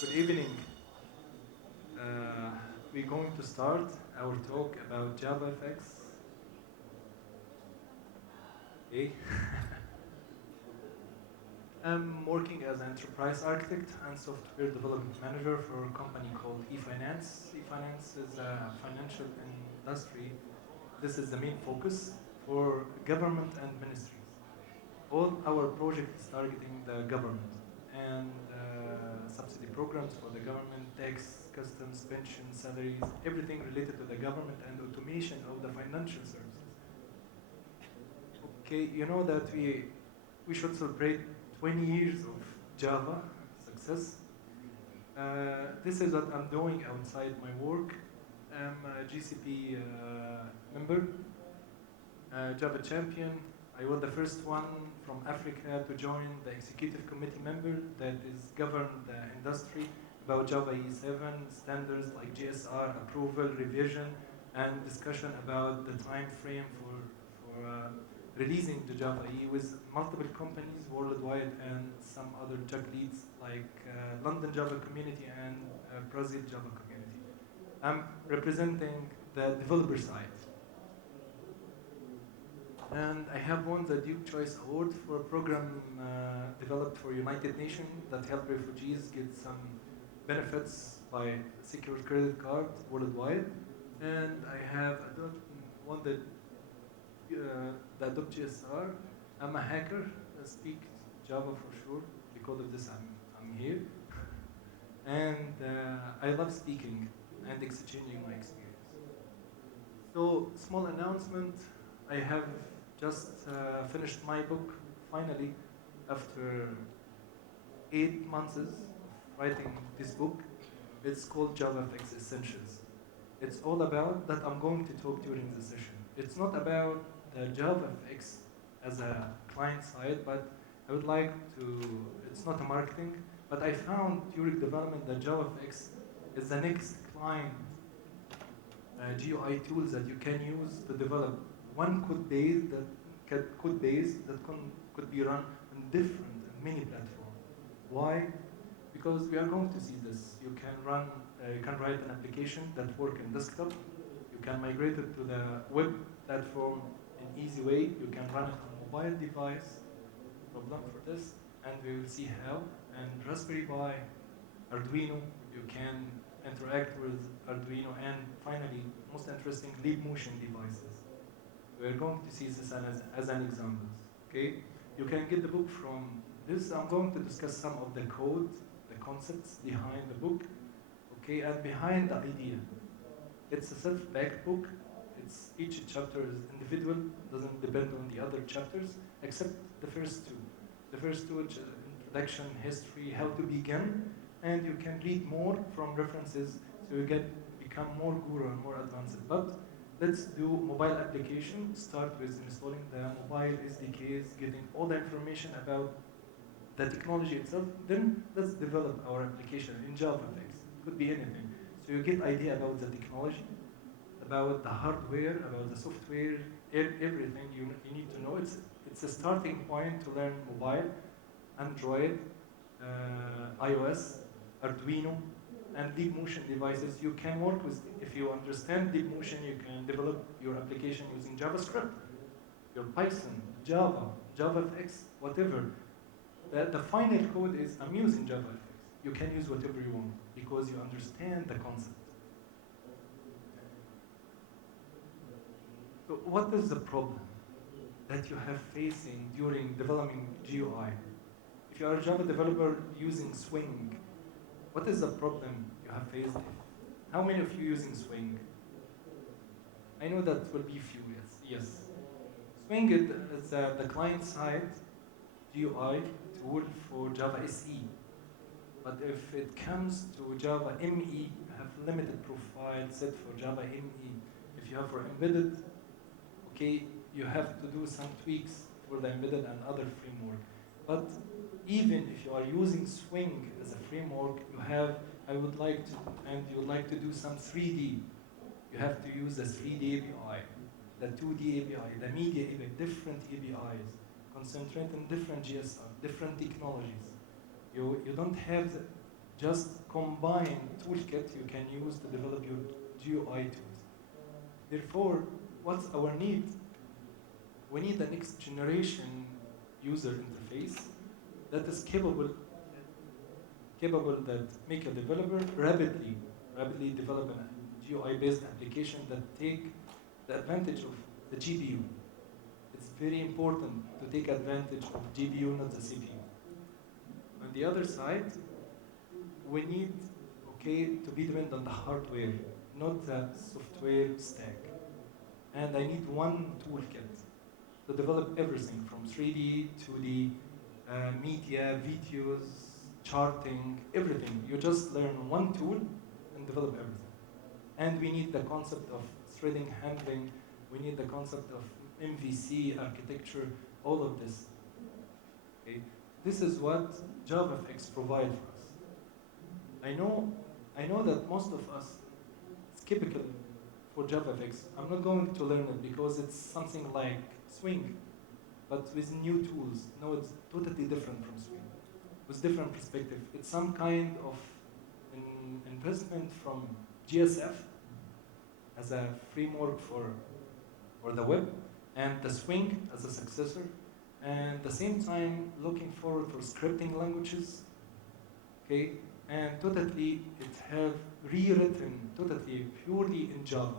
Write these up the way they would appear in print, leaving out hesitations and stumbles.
Good evening. We're going to start our talk about JavaFX. Okay. I'm working as an enterprise architect and software development manager for a company called eFinance. eFinance is a financial industry. This is the main focus for government and ministries. All our project is targeting the government and subsidy programs for the government, tax, customs, pensions, salaries, everything related to the government and automation of the financial services. Okay, you know that we should celebrate 20 years of Java success. This is what I'm doing outside my work. I'm a GCP member, Java champion. I was the first one from Africa to join the executive committee member that is govern the industry about Java E7 standards like GSR approval, revision, and discussion about the time frame for releasing the Java E with multiple companies worldwide and some other Java leads like London Java community and Brazil Java community. I'm representing the developer side. And I have won the Duke Choice Award for a program developed for United Nations that help refugees get some benefits by secure credit card worldwide. And I have won the Adobe GSR. I'm a hacker. I speak Java for sure. Because of this, I'm here. And I love speaking and exchanging my experience. So, small announcement. I have just finished my book, finally, after 8 months of writing this book. It's called JavaFX Essentials. It's all about that I'm going to talk during the session. It's not about the JavaFX as a client side, but I would like to, it's not a marketing, but I found during development that JavaFX is the next client GUI tools that you can use to develop one code base that could be run on different many platforms. Why? Because we are going to see this. You can write an application that works in desktop. You can migrate it to the web platform in easy way. You can run it on mobile device. Problem for this, and we will see how. And Raspberry Pi, Arduino, you can interact with Arduino, and finally, most interesting, leap motion devices. We're going to see this as an example. Okay, you can get the book from this. I'm going to discuss some of the code, the concepts behind the book. Okay, and behind the idea. It's a self-backed book. Each chapter is individual, doesn't depend on the other chapters, except the first two. The first two, which introduction, history, how to begin, and you can read more from references, so you become more guru and more advanced. But let's do mobile application. Start with installing the mobile SDKs, getting all the information about the technology itself. Then let's develop our application in JavaFX. Could be anything. So you get idea about the technology, about the hardware, about the software, everything you need to know. It's a starting point to learn mobile, Android, iOS, Arduino, and deep motion devices. You can work with, if you understand deep motion, you can develop your application using JavaScript, your Python, Java, JavaFX, whatever. The final code is, I'm using JavaFX. You can use whatever you want because you understand the concept. So what is the problem that you have facing during developing GUI? If you are a Java developer using Swing, what is the problem you have faced? How many of you using Swing? I know that will be few, yes. Swing is the client-side GUI tool for Java SE. But if it comes to Java ME, you have limited profile set for Java ME. If you have for embedded, okay, you have to do some tweaks for the embedded and other framework. But even if you are using Swing as a framework, you would like to do some 3D. You have to use the 3D API, the 2D API, the media API, different APIs, concentrate on different GSR, different technologies. You don't have just combine toolkit you can use to develop your GUI tools. Therefore, what's our need? We need the next generation user interface that is capable that make a developer rapidly develop a GUI-based application that take the advantage of the GPU. It's very important to take advantage of GPU, not the CPU. On the other side, we need, to be dependent on the hardware, not the software stack. And I need one toolkit to develop everything from 3D, 2D, media, videos, charting, everything. You just learn one tool and develop everything. And we need the concept of threading handling. We need the concept of MVC architecture, all of this. Okay? This is what JavaFX provides for us. I know that most of us skeptical for JavaFX. I'm not going to learn it because it's something like Swing, but with new tools. No, it's totally different from Swing, with different perspective. It's some kind of investment from GSF as a framework for the web, and the Swing as a successor, and at the same time looking forward for scripting languages, okay? And totally it have rewritten totally purely in Java.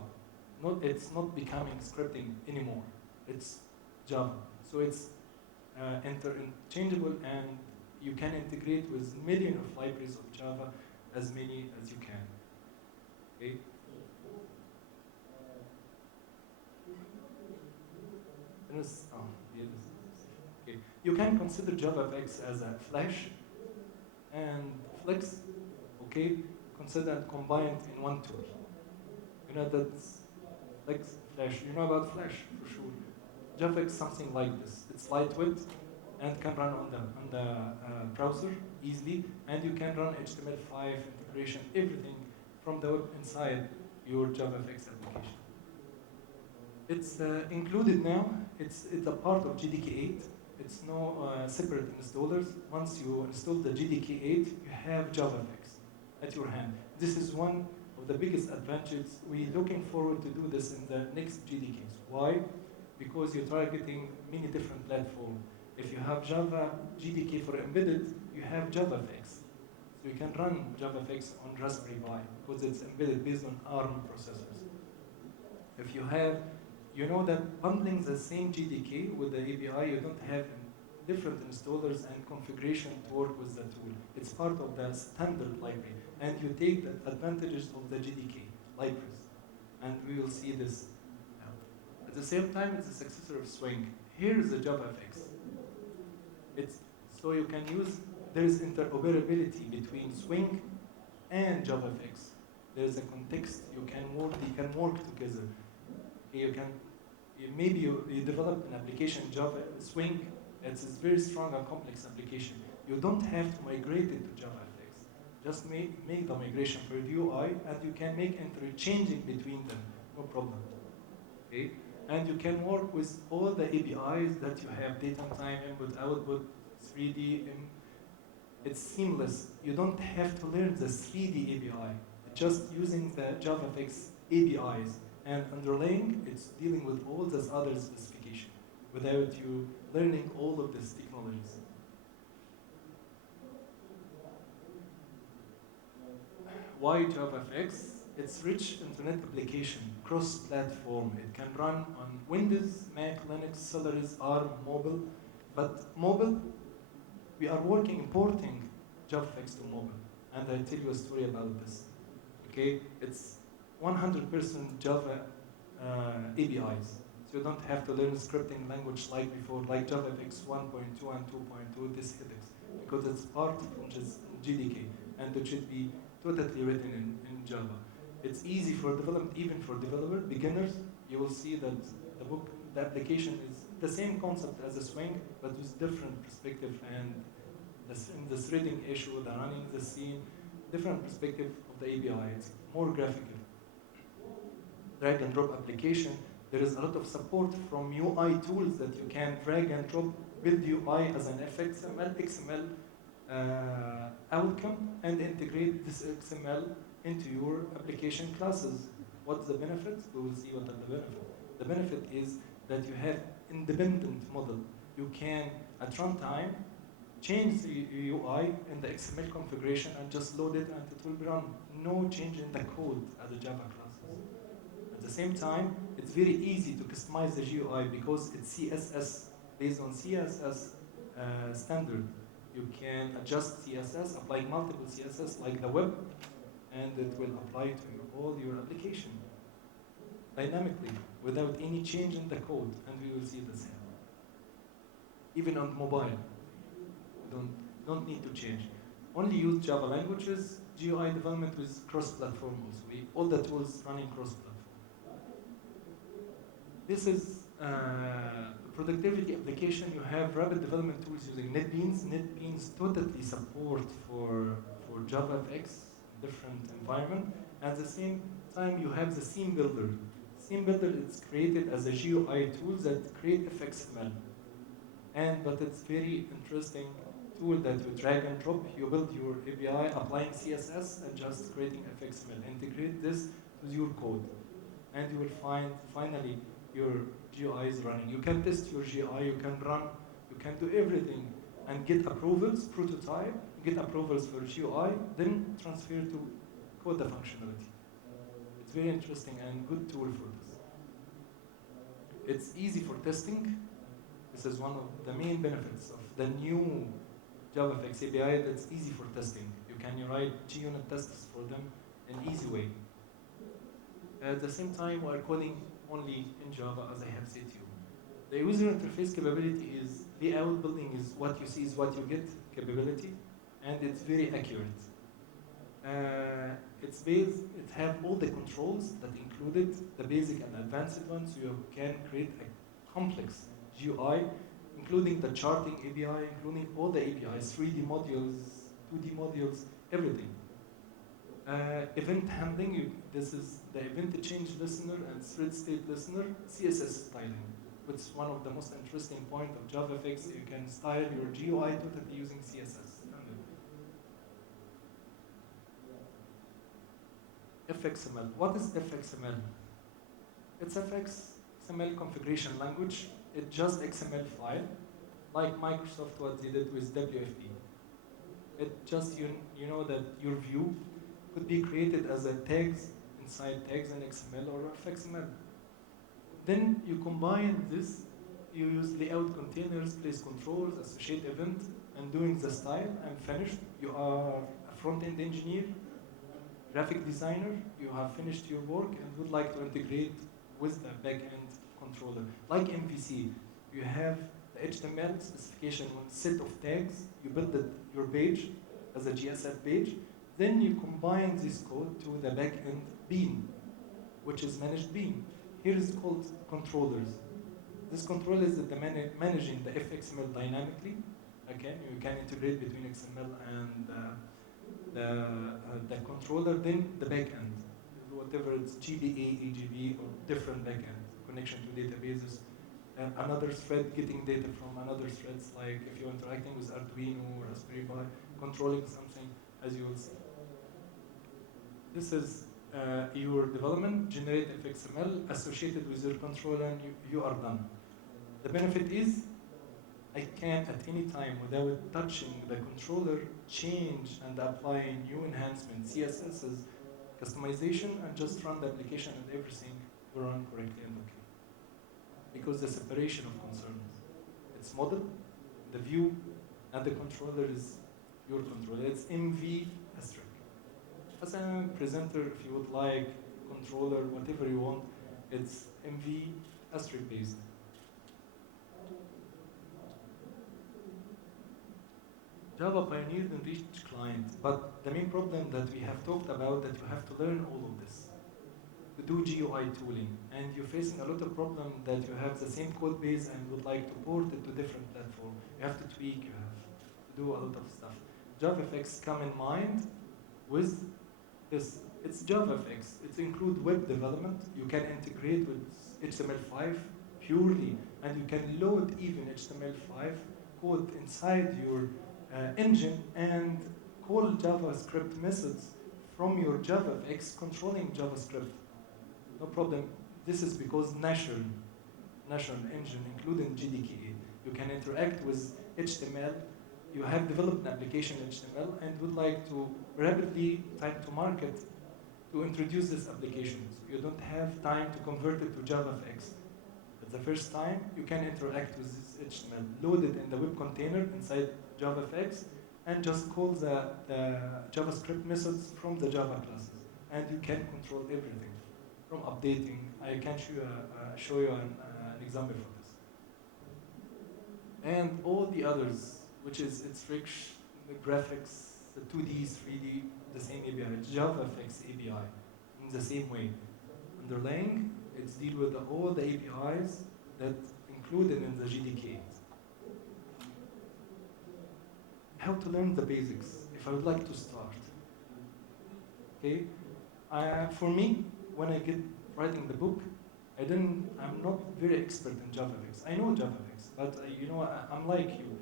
It's not becoming scripting anymore. It's Java. So it's interchangeable, and you can integrate with millions of libraries of Java, as many as you can. Okay? Okay. You can consider JavaFX as a Flash and Flex, okay, considered combined in one tool. You know that's Flash. You know about Flash for sure. JavaFX something like this. It's lightweight and can run on the browser easily, and you can run HTML5 integration, everything from the web inside your JavaFX application. It's included now. It's a part of JDK8. It's no separate installers. Once you install the JDK8, you have JavaFX at your hand. This is one of the biggest advantages. We're looking forward to do this in the next JDKs. Why? Because you're targeting many different platforms. If you have Java JDK for embedded, you have JavaFX. So you can run JavaFX on Raspberry Pi because it's embedded based on ARM processors. If you have, you know that bundling the same JDK with the API, you don't have different installers and configuration to work with the tool. It's part of the standard library, and you take the advantages of the JDK libraries. And we will see this now. At the same time, it's the successor of Swing. Here is the JavaFX. So you can use, there is interoperability between Swing and JavaFX. There is a context, you can work together. Maybe you develop an application, Java, Swing, it's a very strong and complex application. You don't have to migrate it to JavaFX. Just make the migration for UI, and you can make interchanging between them, no problem. Okay? And you can work with all the APIs that you have, data time, input, output, 3D. It's seamless. You don't have to learn the 3D API. Just using the JavaFX APIs. And underlying, it's dealing with all this other specification without you learning all of these technologies. Why JavaFX? It's rich internet application, cross-platform. It can run on Windows, Mac, Linux, Solaris, ARM, mobile. But mobile, we are importing JavaFX to mobile. And I'll tell you a story about this. Okay, it's 100% Java APIs. So you don't have to learn scripting language like before, like JavaFX 1.2 and 2.2, this headaches, because it's part from just JDK, and it should be totally written in Java. It's easy for development, even for beginners. You will see that the application is the same concept as a Swing, but with different perspective, and the threading issue, the running the scene, different perspective of the API. It's more graphical. Drag and drop application. There is a lot of support from UI tools that you can drag and drop, build UI as an XML outcome, and integrate this XML into your application classes. What's the benefit? We will see what are the benefit. The benefit is that you have independent model. You can, at runtime, change the UI in the XML configuration and just load it and it will run. No change in the code as a Java classes. At the same time, it's very easy to customize the GUI because it's CSS, based on CSS standard. You can adjust CSS, apply multiple CSS like the web, and it will apply to all your application dynamically without any change in the code, and we will see the same. Even on mobile, don't need to change. Only use Java languages, GUI development with cross-platform also. All the tools running cross-platform. This is productivity application. You have rapid development tools using NetBeans. NetBeans totally support for JavaFX, different environment. At the same time, you have the Theme Builder. Theme Builder is created as a GUI tool that create FXML. But it's very interesting tool that you drag and drop. You build your API applying CSS and just creating FXML. Integrate this with your code, and you will find finally your GUI is running. You can test your GUI, you can run, you can do everything and get approvals, prototype, get approvals for GUI, then transfer to code the functionality. It's very interesting and good tool for this. It's easy for testing. This is one of the main benefits of the new JavaFX API that's easy for testing. You can write JUnit tests for them in easy way. At the same time, we are coding only in Java, as I have said to you. The user interface capability is layout building is what you see is what you get capability, and it's very accurate. It have all the controls that included the basic and advanced ones. You can create a complex GUI, including the charting API, including all the APIs, 3D modules, 2D modules, everything. Event handling, this is the event change listener and thread state listener, CSS styling. It's one of the most interesting point of JavaFX. You can style your GUI totally using CSS. FXML. What is FXML? It's FXML configuration language. It's just XML file, like Microsoft what they did with WFP. It just, you know that your view could be created as a tags inside tags in XML or FXML. Then you combine this, you use layout containers, place controls, associate event, and doing the style and finished. You are a front-end engineer, graphic designer, you have finished your work and would like to integrate with the back-end controller. Like MVC, you have the HTML specification on set of tags, you build your page as a GSF page, then you combine this code to the back-end bean, which is managed bean. Here is called controllers. This controller is managing the FXML dynamically. Okay, you can integrate between XML and the controller, then the backend, whatever it's GBA, AGB, or different backend connection to databases. Another thread getting data from another threads, like if you're interacting with Arduino or Raspberry Pi, controlling something, as you will see. This is your development, generate FXML associated with your controller, and you are done. The benefit is I can at any time, without touching the controller, change and apply new enhancements, CSSs, customization, and just run the application and everything will run correctly and okay. Because the separation of concerns. It's model, the view, and the controller is your controller. It's MV asterisk. As a presenter, if you would like controller, whatever you want, it's MV asterisk based. Java pioneered and reached client, but the main problem that we have talked about that you have to learn all of this to do GUI tooling, and you're facing a lot of problem that you have the same code base and would like to port it to different platform. You have to tweak, you have to do a lot of stuff. JavaFX come in mind with this. It's JavaFX. It includes web development. You can integrate with HTML5 purely, and you can load even HTML5 code inside your engine and call JavaScript methods from your JavaFX controlling JavaScript. No problem. This is because national engine, including JDK, you can interact with HTML. You have developed an application in HTML and would like to rapidly time to market to introduce this application. So you don't have time to convert it to JavaFX. At the first time, you can interact with this HTML, load it in the web container inside JavaFX, and just call the JavaScript methods from the Java classes. And you can control everything from updating. I can show you an example for this. And all the others, which is it's rich, the graphics, the 2D, 3D, the same API, JavaFX API, in the same way. Underlying, it's deal with all the APIs that included in the JDK. How to learn the basics, if I would like to start. Okay, for me, when I get writing the book, I'm not very expert in JavaFX. I know JavaFX, but I'm like you.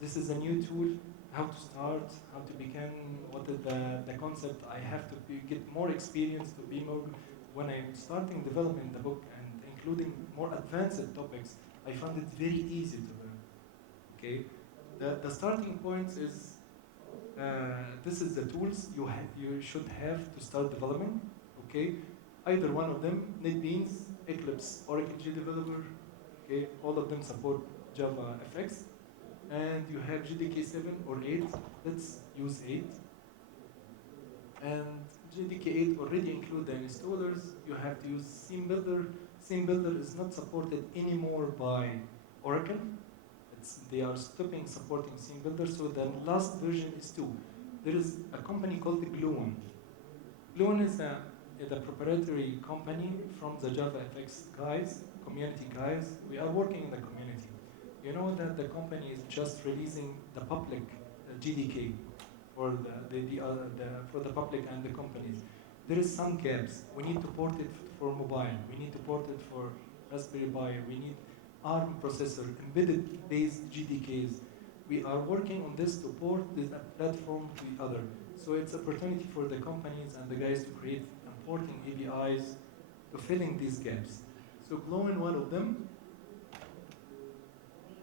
This is a new tool, how to start, how to begin, what is the concept. I have to get more experience to be more. When I'm starting developing the book and including more advanced topics, I found it very easy to learn. Okay, the starting point is this is the tools you should have to start developing. Okay, either one of them, NetBeans, Eclipse, Oracle JDeveloper. Okay, all of them support JavaFX. And you have JDK 7 or 8. Let's use 8. And JDK 8 already include the installers. You have to use Theme Builder. Theme Builder is not supported anymore by Oracle. They are stopping supporting Theme Builder, so the last version is 2. There is a company called Gluon. Gluon is a proprietary company from the JavaFX guys, community guys. We are working in the community. You know that the company is just releasing the public GDK for for the public and the companies. There is some gaps. We need to port it for mobile. We need to port it for Raspberry Pi. We need ARM processor, embedded based GDKs. We are working on this to port this platform to the other. So it's an opportunity for the companies and the guys to create importing APIs to filling these gaps. So Gluon, one of them.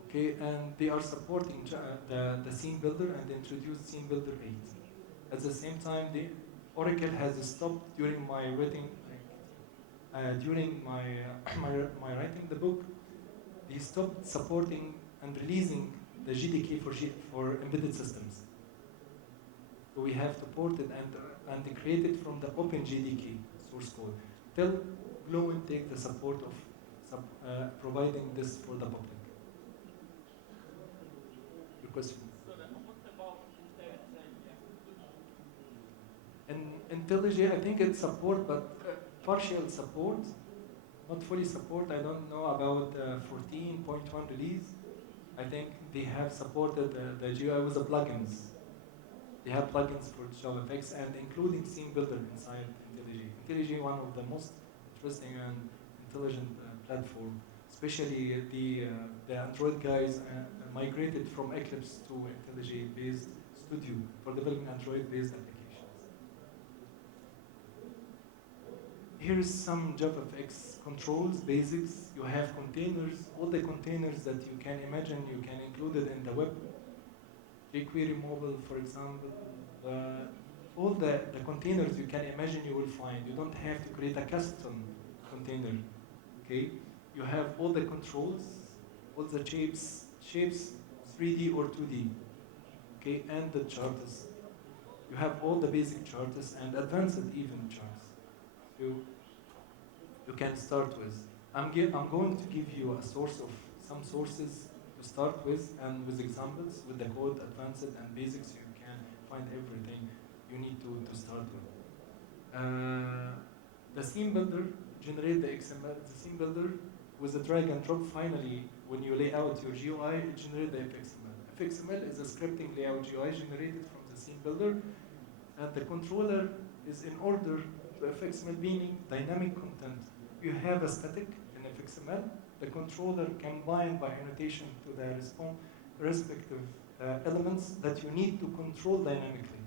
Okay, and they are supporting the Theme Builder and introduced Theme Builder 8. At the same time, Oracle has stopped during my writing, during my writing the book. They stopped supporting and releasing the GDK for embedded systems. So we have to port it and create it from the open JDK source code. Till Gluon take the support of providing this for the public. Question. So what about IntelliJ, I think it's support, but partial support, not fully support. I don't know about 14.1 release. I think they have supported the GUI with the plugins. They have plugins for JavaFX and including Theme Builder inside IntelliJ. IntelliJ, one of the most interesting and intelligent platform. Especially the Android guys migrated from Eclipse to IntelliJ-based studio for developing Android-based applications. Here is some JavaFX controls, basics. You have containers, all the containers that you can imagine you can include it in the web. jQuery mobile, for example. All the containers you can imagine you will find. You don't have to create a custom container, okay? You have all the controls, all the shapes, 3D or 2D, okay, and the charts. You have all the basic charts and advanced even charts. You can start with. I'm going to give you a source of some sources to start with and with examples with the code, advanced and basics. You can find everything you need to start with. The Theme Builder generate the XML. The Theme Builder with a drag and drop. Finally, when you lay out your GUI, it generates the FXML. FXML is a scripting layout GUI generated from the Theme Builder, and the controller is in order to FXML, meaning dynamic content. You have a static in FXML. The controller can bind by annotation to the respective elements that you need to control dynamically.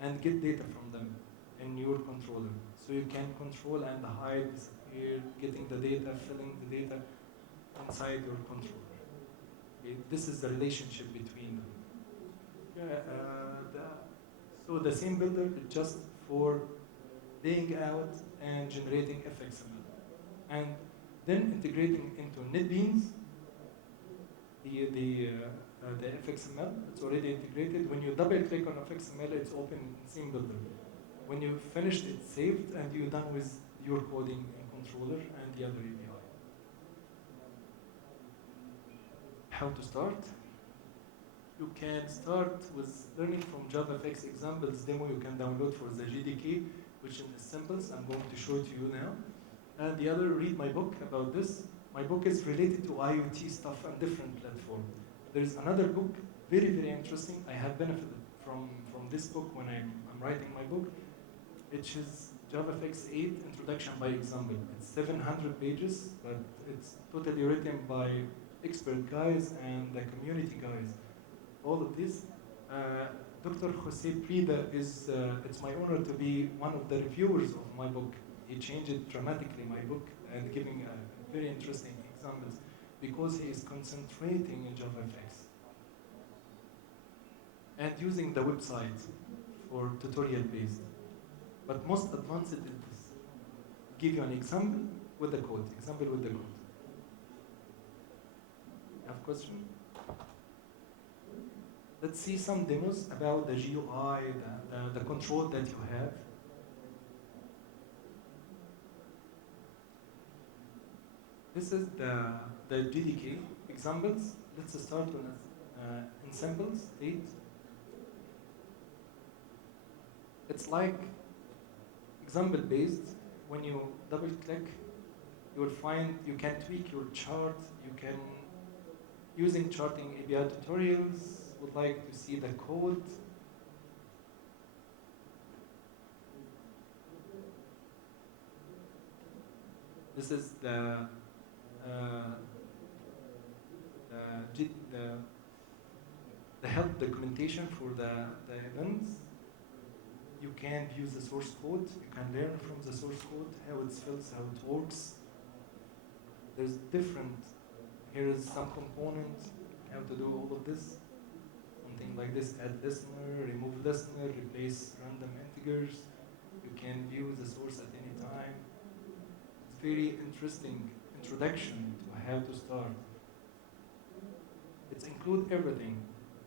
and get data from them in your controller. So you can control and hide, disappear, getting the data, filling the data inside your controller. Okay? This is the relationship between them. So the same builder is just for laying out and generating FXML. And then integrating into NetBeans, the FXML, it's already integrated. When you double click on FXML, it's open in same builder. When you finished, it's saved, and you're done with your coding in controller and the other API. How to start? You can start with learning from JavaFX examples demo you can download for the JDK, which in samples I'm going to show it to you now. And the other, read my book about this. My book is related to IoT stuff and different platforms. There's another book, very, very interesting. I have benefited from this book when I'm writing my book, which is JavaFX 8 Introduction by Example. It's 700 pages, but it's totally written by expert guys and the community guys. All of this. Dr. Jose Prida is, it's my honor to be one of the reviewers of my book. He changed it dramatically, my book, and giving very interesting examples because he is concentrating in JavaFX and using the website for tutorial based. But most advanced is this. Give you an example with the code. Example with the code. You have question? Let's see some demos about the GUI, the control that you have. This is the JDK examples. Let's start with ensembles 8. It's like example based. When you double click, you will find you can tweak your chart. You can, using charting API tutorials, would like to see the code. This is the help documentation for the events. You can view the source code. You can learn from the source code, how it fills, how it works. There's different, here is some component, how to do all of this. Something like this, add listener, remove listener, replace random integers. You can view the source at any time. It's very interesting introduction to how to start. It's include everything.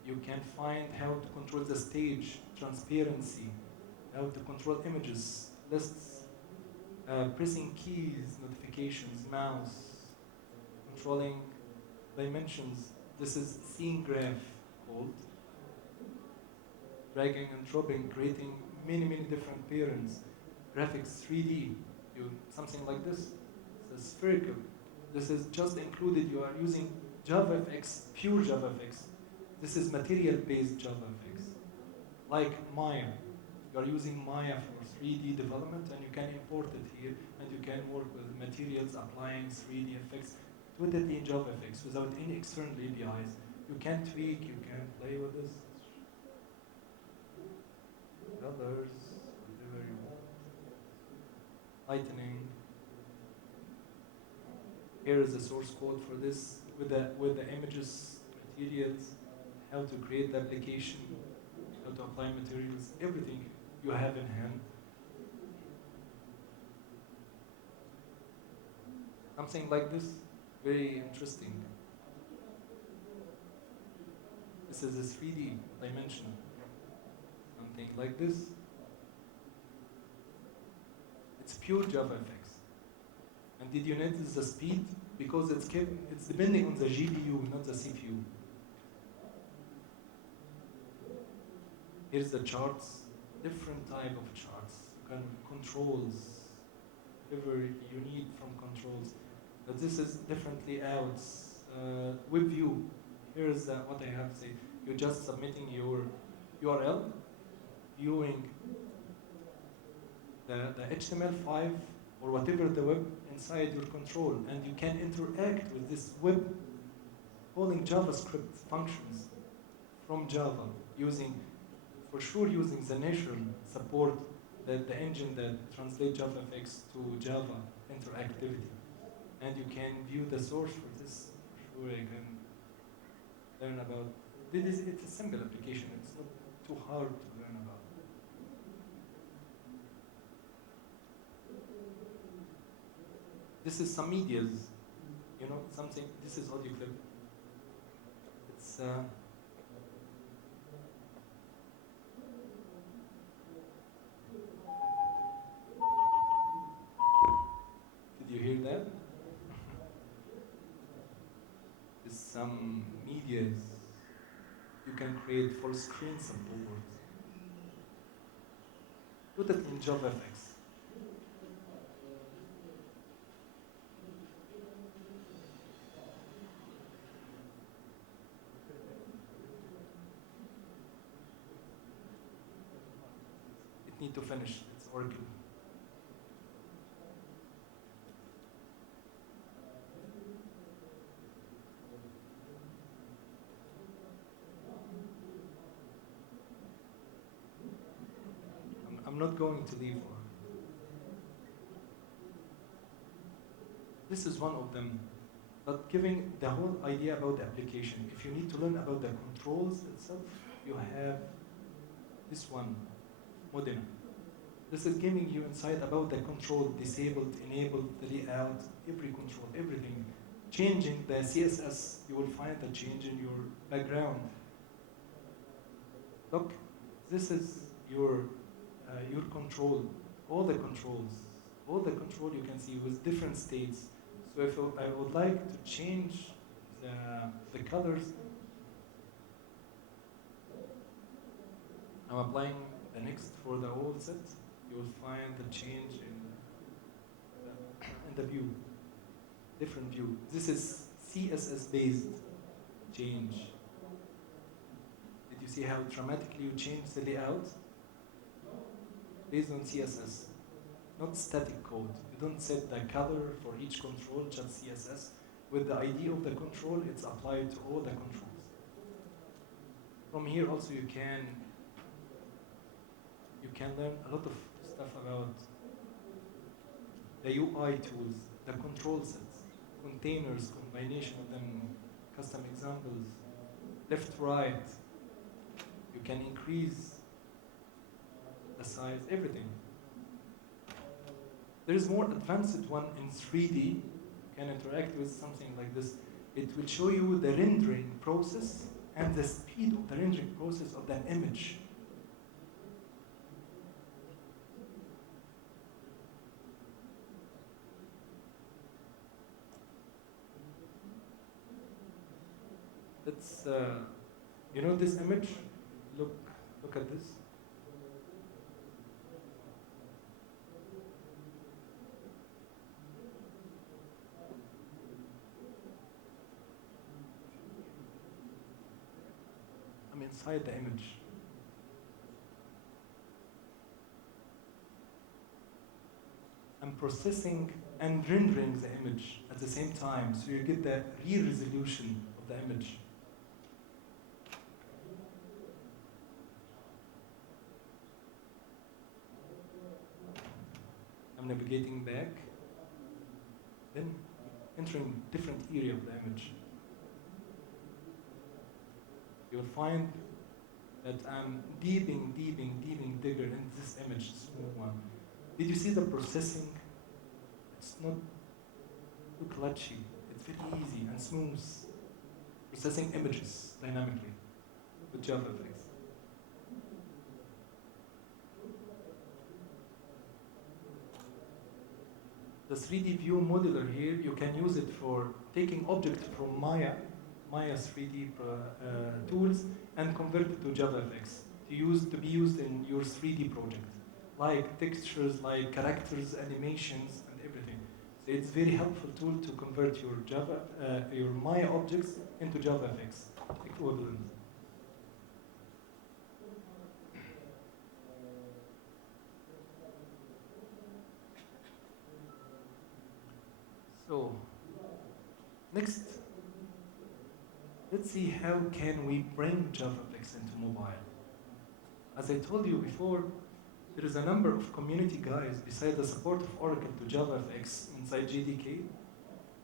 You can find how to control the stage, transparency, how to control images, lists, pressing keys, notifications, mouse, controlling dimensions. This is scene graph called. Dragging and dropping, creating many, many different parents. Graphics 3D, something like this. It's spherical. This is just included. You are using JavaFX, pure JavaFX. This is material-based JavaFX. Like Maya. You are using Maya for 3D development, and you can import it here, and you can work with materials, applying 3D effects totally in JavaFX without any external APIs. You can tweak, you can play with this. Colors, whatever you want. Lightning. Here is the source code for this with the images, materials, how to create the application, how to apply materials, everything you have in hand. Something like this, very interesting. This is a 3D dimension. Something like this. It's pure JavaFX. And did you notice the speed? Because it's depending on the GPU, not the CPU. Here's the charts, different type of charts, kind of controls, whatever you need from controls. But this is different layouts. Web view, here's what I have to say. You're just submitting your URL, viewing the HTML5 or whatever the web inside your control, and you can interact with this web calling JavaScript functions from Java using for sure using the natural support, the engine that translates JavaFX to Java interactivity. And you can view the source for this. For sure, you can learn about. It's a simple application. It's not too hard to learn about. This is some medias, you know, something. This is audio clip. It's did you hear that? It's some medias. You can create full screen support. Put it in JavaFX. It need to finish. It's working. I'm not going to leave one. This is one of them. But giving the whole idea about the application, if you need to learn about the controls itself, you have this one, Modena. This is giving you insight about the control, disabled, enabled, the layout, every control, everything. Changing the CSS, you will find the change in your background. Look, this is your control, all the control you can see with different states. So if I would like to change the colors, I'm applying the next for the whole set. You will find the change in the view, different view. This is CSS based change. Did you see how dramatically you change the layout? Based on CSS, not static code. You don't set the color for each control, just CSS. With the ID of the control, it's applied to all the controls. From here also you can learn a lot of stuff about the UI tools, the control sets, containers, combination of them, custom examples, left, right. You can increase the size, everything. There is more advanced one in 3D. You can interact with something like this. It will show you the rendering process and the speed of the rendering process of that image. It's, you know this image? Look at this. I'm inside the image. I'm processing and rendering the image at the same time, so you get the real resolution of the image. I'm navigating back, then entering different area of the image. You'll find that I'm deeping digger in this image, small one. Did you see the processing? It's not too clutchy. It's very easy and smooth. Processing images dynamically with JavaFX. The 3D view modeler here, you can use it for taking object from Maya 3D tools and convert it to JavaFX to be used in your 3D project, like textures, like characters, animations, and everything. So it's very helpful tool to convert your Maya objects into JavaFX equivalent. So next, let's see how can we bring JavaFX into mobile. As I told you before, there is a number of community guys beside the support of Oracle to JavaFX inside JDK.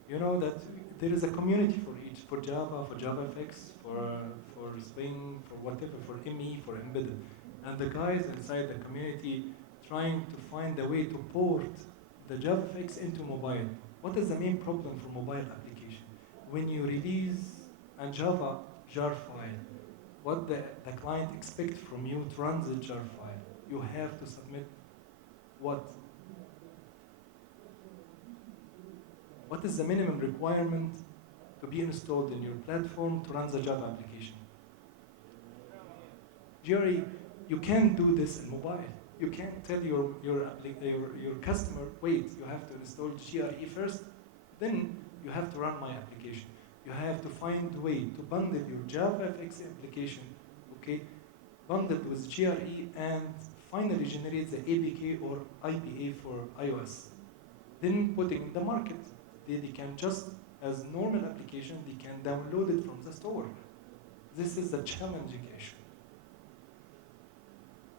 You know that there is a community for each, for Java, for JavaFX, for Spring, for whatever, for ME, for embedded. And the guys inside the community trying to find a way to port the JavaFX into mobile. What is the main problem for mobile application? When you release a Java jar file, what the client expects from you to run the jar file, you have to submit what? What is the minimum requirement to be installed in your platform to run the Java application? GRE, you can't do this in mobile. You can't tell your customer, wait, you have to install GRE first, then you have to run my application. You have to find a way to bundle your JavaFX application, okay, bundled with GRE and finally generate the APK or IPA for iOS. Then put it in the market. They can just, as normal application, they can download it from the store. This is the challenging issue.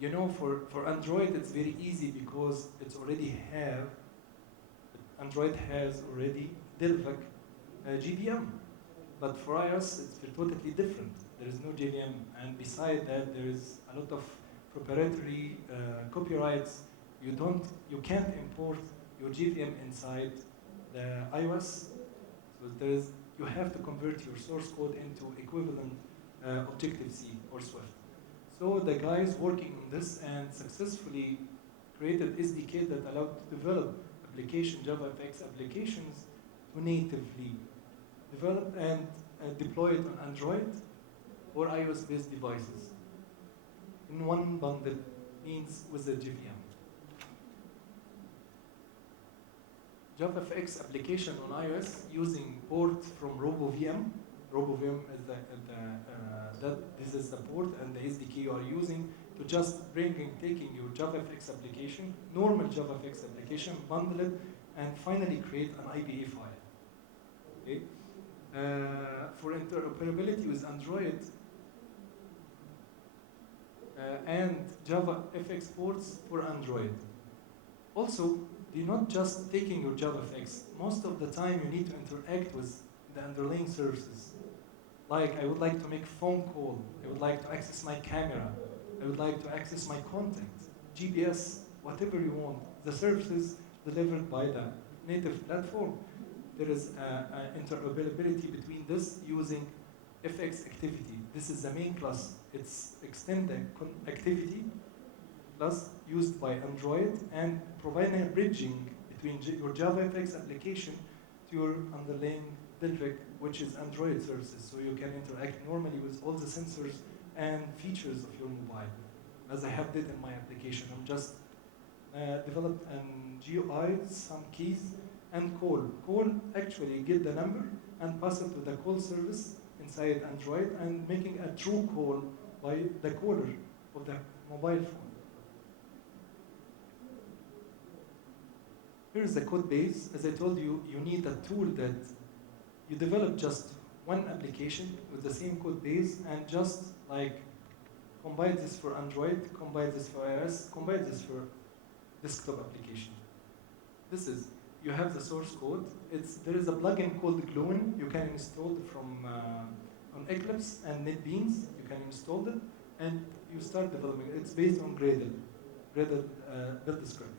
You know, for Android, it's very easy because it's already Android has already Delvec JVM. But for iOS, it's totally different. There is no JVM. And beside that, there is a lot of proprietary copyrights. You can't import your JVM inside the iOS. So you have to convert your source code into equivalent Objective-C or Swift. So the guys working on this and successfully created SDK that allowed to develop JavaFX applications to natively develop and deploy it on Android or iOS-based devices in one bundle, means with the JVM. JavaFX application on iOS using port from RoboVM. RoboVM is this is the port and the SDK you are using to just taking your JavaFX application, normal JavaFX application, bundle it, and finally create an IPA file. Okay? For interoperability with Android and JavaFX ports for Android. Also, you're not just taking your JavaFX. Most of the time, you need to interact with the underlying services. Like, I would like to make a phone call. I would like to access my camera. I would like to access my content, GPS, whatever you want. The services delivered by the native platform. There is interoperability between this using FX activity. This is the main class. It's extended activity class used by Android and providing a bridging between your JavaFX application to your underlying Delvec, which is Android services. So you can interact normally with all the sensors and features of your mobile, as I have did in my application. I'm just developed an GUI, some keys, and call. Call actually get the number and pass it to the call service inside Android and making a true call by the caller of the mobile phone. Here's the code base. As I told you, you need a tool that you develop just one application with the same code base and just like combine this for Android, combine this for iOS, combine this for desktop application. This is, you have the source code. There is a plugin called Glowin. You can install it from on Eclipse and NetBeans. You can install it and you start developing. It's based on Gradle build script.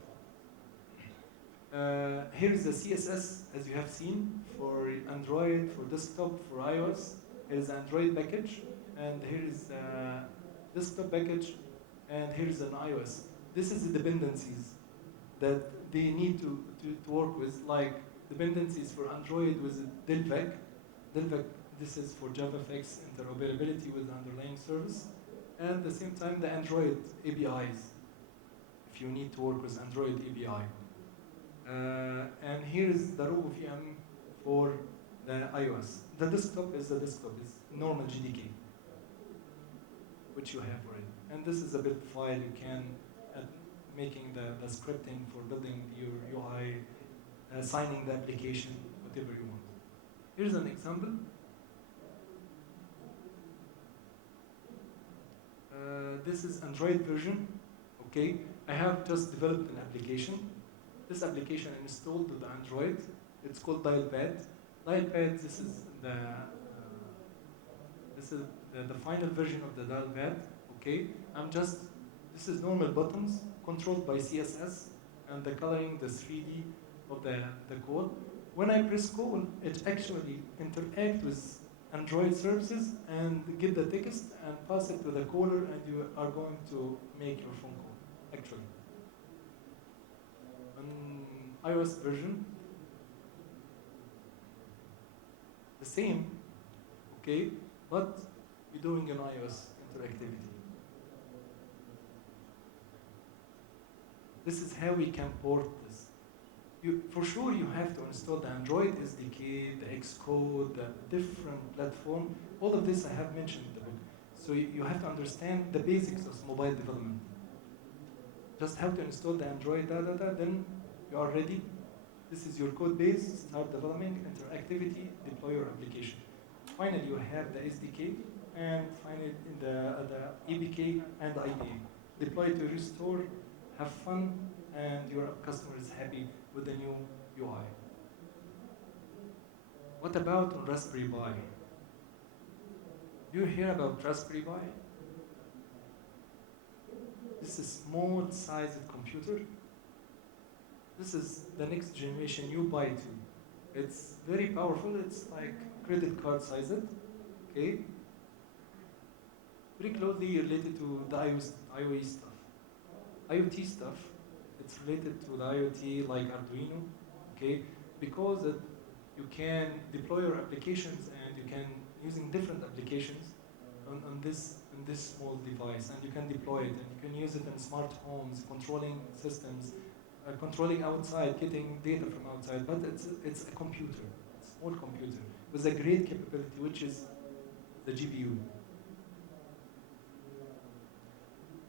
Here is the CSS, as you have seen, for Android, for desktop, for iOS. Here is the Android package, and here is the desktop package, and here is an iOS. This is the dependencies that they need to work with, like dependencies for Android with Delvec. Delvec, this is for JavaFX interoperability with the underlying service, and at the same time the Android APIs, if you need to work with Android API. And here is the RoboVM for the iOS. The desktop is it's normal GDK, which you have already. And this is a bit file you can making the scripting for building your UI, signing the application, whatever you want. Here's an example. This is Android version. Okay, I have just developed an application. This application installed to the Android. It's called Dialpad. Dialpad. This is the final version of the Dialpad. Okay, this is normal buttons controlled by CSS and the coloring, the 3D of the code. When I press call, it actually interacts with Android services and get the text and pass it to the caller, and you are going to make your phone call, actually. On iOS version, the same, okay, but you're doing an iOS interactivity. This is how we can port this. For sure, you have to install the Android SDK, the Xcode, the different platform. All of this I have mentioned in the book. So you have to understand the basics of mobile development. Just how to install the Android, then you are ready. This is your code base, start developing, interactivity, deploy your application. Finally, you have the SDK, and finally the APK and the IDE. Deploy to restore, have fun, and your customer is happy with the new UI. What about Raspberry Pi? Do you hear about Raspberry Pi? This is small-sized computer. This is the next generation you buy to. It's very powerful. It's like credit card sized. Okay. Very closely related to the IoT stuff. IoT stuff. It's related to the IoT like Arduino. Okay, because you can deploy your applications and you can using different applications on this small device, and you can deploy it and you can use it in smart homes, controlling systems, controlling outside, getting data from outside. But it's a computer, a small computer with a great capability, which is the GPU.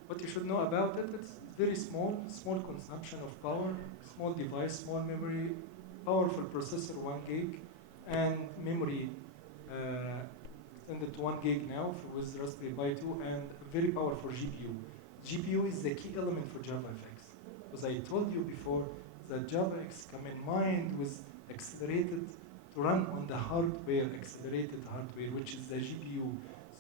What you should know about it, it's very small consumption of power, small device, small memory, powerful processor, 1 gig, and memory extended to 1 gig now with Raspberry Pi 2, and very powerful GPU. GPU is the key element for JavaFX. As I told you before, the JavaFX come in mind with accelerated to run on the hardware, accelerated hardware, which is the GPU.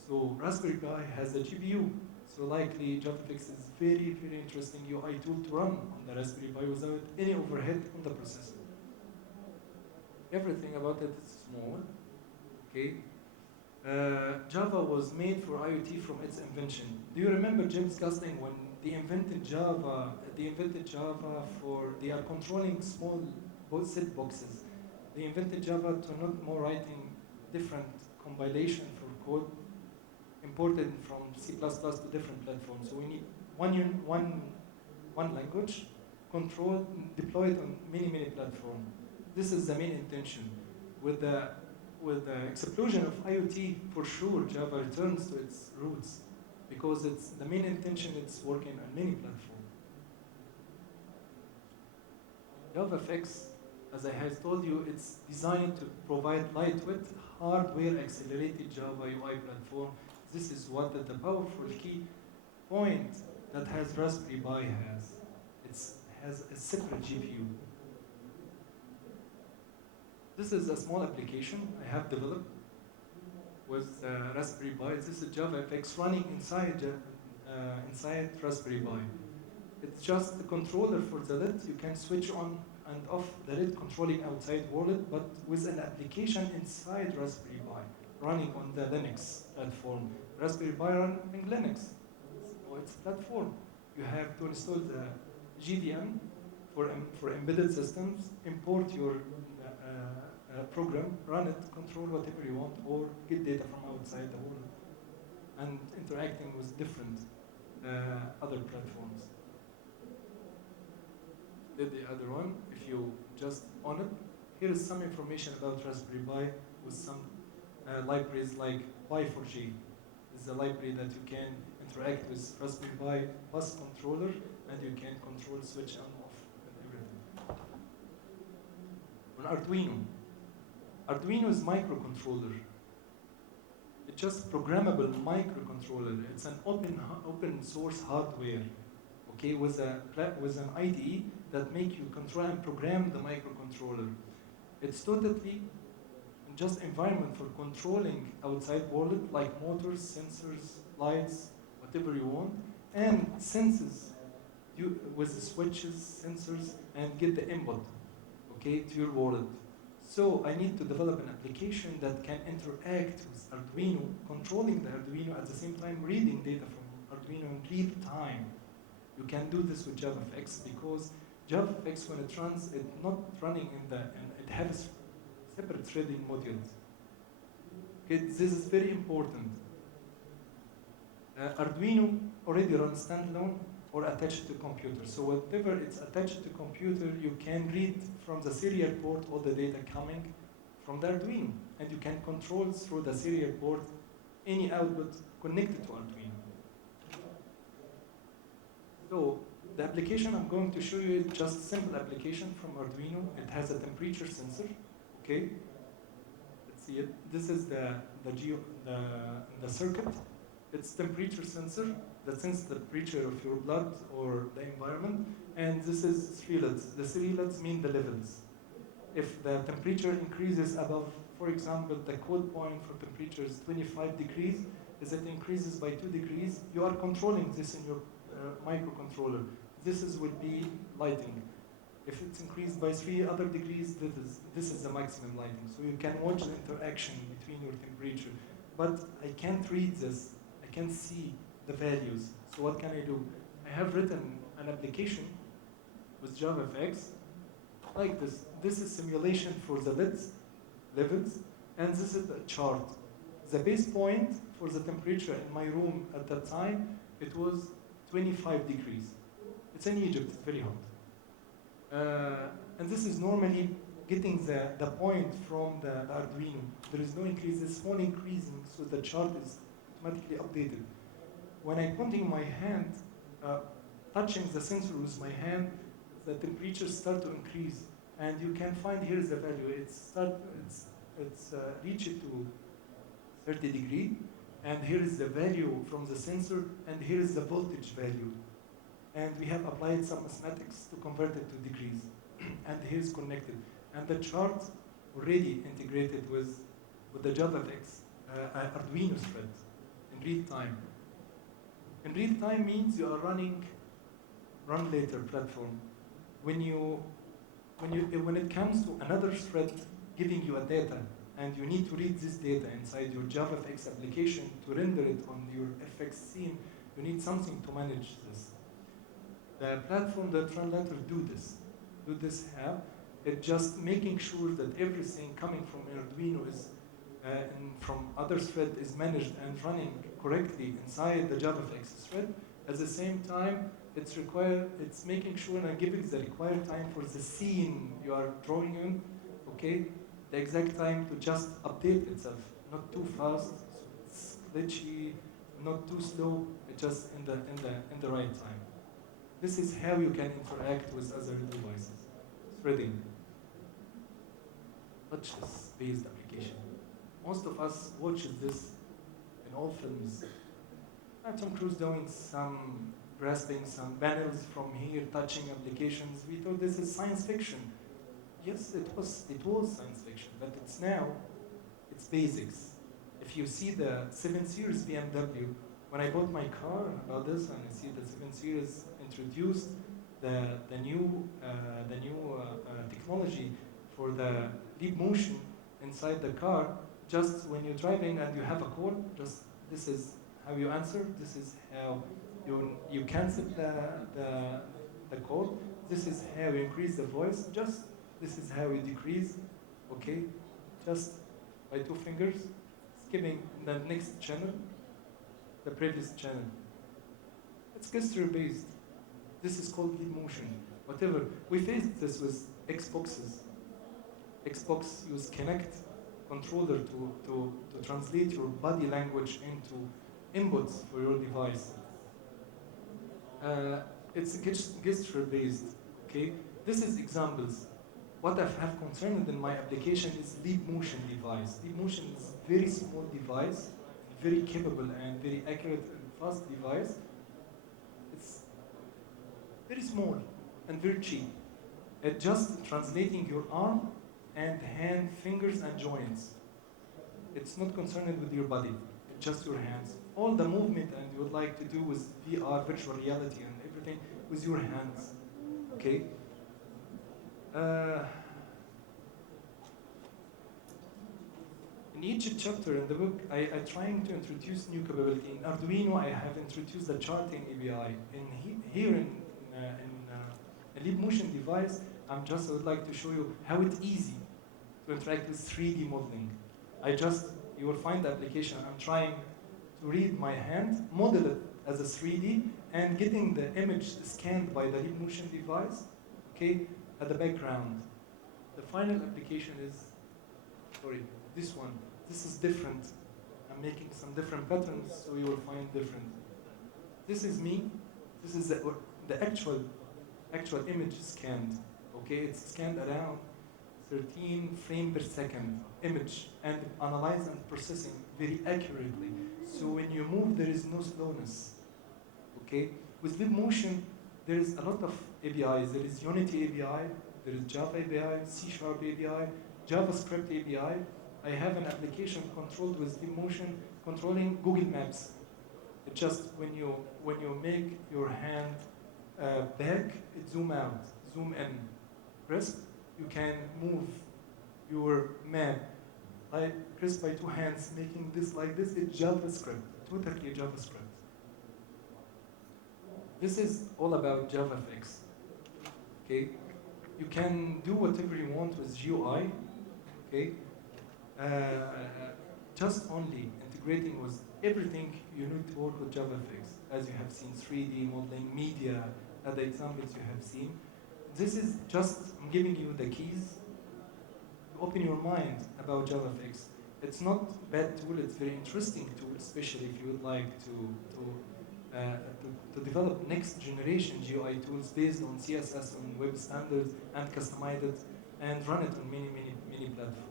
So Raspberry Pi has a GPU. So likely JavaFX is very, very interesting UI tool to run on the Raspberry Pi without any overhead on the processor. Everything about it is small. Okay. Java was made for IoT from its invention. Do you remember James Gosling when they invented Java? They invented Java they are controlling small set boxes. They invented Java to not more writing different compilation for code imported from C++ to different platforms. So we need one language, controlled, deployed on many platforms. This is the main intention. With the explosion of IoT, for sure, Java returns to its roots because it's the main intention. It's working on many platforms. JavaFX, as I have told you, it's designed to provide lightweight, hardware-accelerated Java UI platform. This is what the powerful key point that has Raspberry Pi has. It has a separate GPU. This is a small application I have developed with Raspberry Pi. This is JavaFX running inside Raspberry Pi. It's just a controller for the lid. You can switch on and off the lid, controlling outside world, but with an application inside Raspberry Pi, running on the Linux platform. Raspberry Pi running Linux. So it's a platform. You have to install the JVM for embedded systems, import your program, run it, control whatever you want, or get data from outside the world, and interacting with different other platforms. Did the other one, if you just on it, here is some information about Raspberry Pi with some libraries like Pi4J. This is a library that you can interact with Raspberry Pi bus controller, and you can control switch on off and everything. On Arduino is microcontroller. It just programmable microcontroller. It's an open source hardware, okay, with an IDE that make you control and program the microcontroller. It's totally just environment for controlling outside world like motors, sensors, lights, whatever you want, and senses you with the switches, sensors, and get the input, okay, to your world. So I need to develop an application that can interact with Arduino, controlling the Arduino at the same time reading data from Arduino in real time. You can do this with JavaFX because JavaFX, when it runs, it's not running it has separate threading modules. Okay, this is very important. Arduino already runs standalone or attached to computer. So whatever it's attached to computer, you can read from the serial port all the data coming from the Arduino. And you can control through the serial port any output connected to Arduino. So the application I'm going to show you is just a simple application from Arduino. It has a temperature sensor, okay? Let's see it. This is the circuit. It's temperature sensor that senses the temperature of your blood or the environment. And this is 3 LEDs. The 3 LEDs mean the levels. If the temperature increases above, for example, the code point for temperature is 25 degrees, as it increases by 2 degrees, you are controlling this in your microcontroller. This will be lighting. If it's increased by 3 other degrees, this is the maximum lighting. So you can watch the interaction between your temperature. But I can't read this. I can't see the values. So what can I do? I have written an application with JavaFX like this. This is simulation for the levels, and this is a chart. The base point for the temperature in my room at that time, it was 25 degrees. It's in Egypt, it's very hot. And this is normally getting the point from the Arduino. There is no increase, it's only increasing, so the chart is automatically updated. When I put in my hand, touching the sensor with my hand, the temperature start to increase. And you can find here is the value. It's reached to 30 degrees. And here is the value from the sensor, and here is the voltage value. And we have applied some mathematics to convert it to degrees. And here is connected. And the chart already integrated with the JavaFX Arduino thread in real time. In real time means you are running run later platform. When it comes to another thread giving you a data, and you need to read this data inside your JavaFX application to render it on your FX scene, you need something to manage this. The platform that run later do this have. It's just making sure that everything coming from Arduino is and from other thread is managed and running correctly inside the JavaFX thread. At the same time, it's making sure and giving the required time for the scene you are drawing in, okay? The exact time to just update itself, not too fast, so it's glitchy, not too slow, it's just in the right time. This is how you can interact with other devices. Threading. Touchless-based application. Most of us watch this in all films. Tom Cruise doing some grasping some panels from here, touching applications. We thought this is science fiction. Yes, it was science fiction, but it's basics. If you see the 7 Series BMW, when I bought my car about this, and I see the 7 Series introduced the new technology for the leap motion inside the car. Just when you're driving and you have a call, just this is how you answer. This is how you cancel the call. This is how you increase the voice. Just this is how you decrease. Okay, just by 2 fingers, skipping the next channel, the previous channel. It's gesture based. This is called leap motion. Whatever. We faced this with Xboxes. Xbox use Kinect controller to translate your body language into inputs for your device. It's gesture based. Okay. This is examples. What I have concerned in my application is leap motion device. Leap motion is a very small device, very capable and very accurate and fast device. It's very small and very cheap. It's just translating your arm and hand, fingers and joints. It's not concerned with your body, it's just your hands. All the movement and you would like to do with VR, virtual reality and everything with your hands, okay? In each chapter in the book, I'm trying to introduce new capability. In Arduino, I have introduced the charting API. Here in a leap motion device, I would like to show you how it's easy to interact with 3D modeling. You will find the application. I'm trying to read my hand, model it as a 3D, and getting the image scanned by the leap motion device, okay, at the background. The final application is, sorry, this one. This is different. I'm making some different patterns, so you will find different. This is me. This is the actual image scanned. Okay, it's scanned around 13 frames per second image and analyzed and processing very accurately. So when you move, there is no slowness. Okay, with leap motion, there is a lot of APIs. There is Unity API, there is Java API, C# API, JavaScript API. I have an application controlled with leap motion controlling Google Maps. It just when you make your hand back, it zoom out, zoom in. Press, you can move your map. I press by two hands, making this like this. It's JavaScript, totally JavaScript. This is all about JavaFX. Okay, you can do whatever you want with GUI. Okay. Just only integrating with everything you need to work with JavaFX, as you have seen 3D modeling, media, other examples you have seen. This is just, I'm giving you the keys to open your mind about JavaFX. It's not a bad tool, it's a very interesting tool, especially if you would like to develop next generation GUI tools based on CSS, on web standards, and customize it, and run it on many platforms.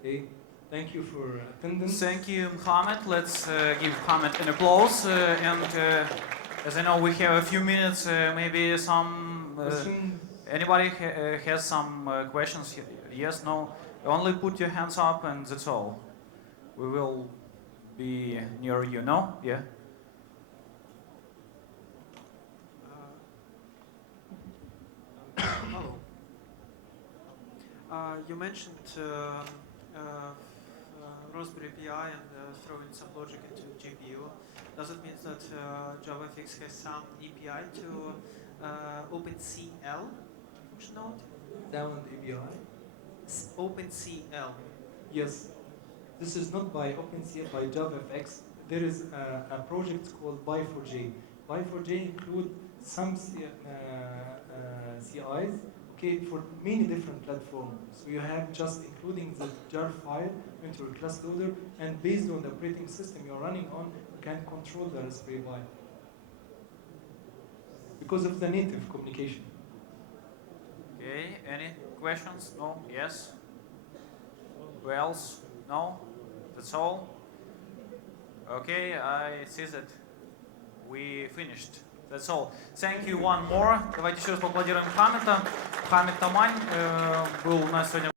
Okay, thank you for attendance. Thank you, Mohamed. Let's give Mohamed an applause. As I know, we have a few minutes. Maybe some anybody has some questions? Yes, no. Only put your hands up, and that's all. We will be near you. No? Yeah. Hello. You mentioned Raspberry Pi and throwing some logic into GPU. Does it mean that JavaFX has some API to OpenCL functionality? Download API? OpenCL. Yes. This is not by OpenCL, by JavaFX. There is a project called Buy4J. Buy4J includes some CIs, okay, for many different platforms. So you have just including the jar file into your class loader, and based on the operating system you're running on, you can control the Raspberry Pi because of the native communication. Okay. Any questions? No? Yes? Who else? No? That's all? Okay, I see that we finished. That's all. Thank you one more. Давайте еще раз поаплодируем Мохаммеда. Мохамед Таман был у нас сегодня.